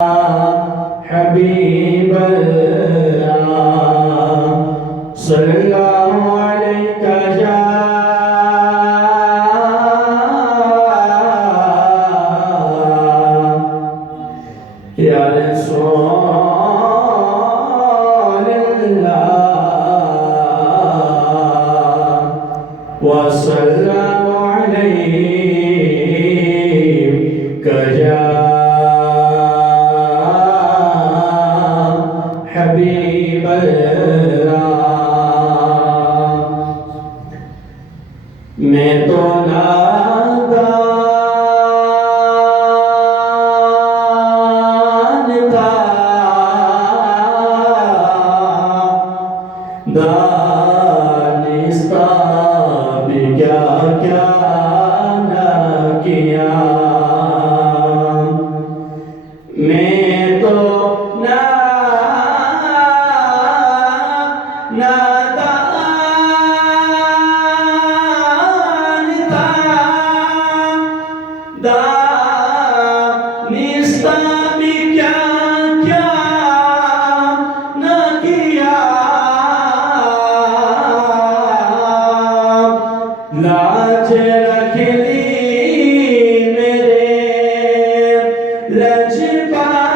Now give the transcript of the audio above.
حبیب اللہ صلی اللہ علیہ یا رسول اللہ وسلم علیک یا حبیب اللہ میں تو نادان تھا دانستہ بھی کیا کیا نہ کیا میں تو نادان تھا دانستہ بھی کیا کیا نہ کیا لاج رکھ لی میرے لجپال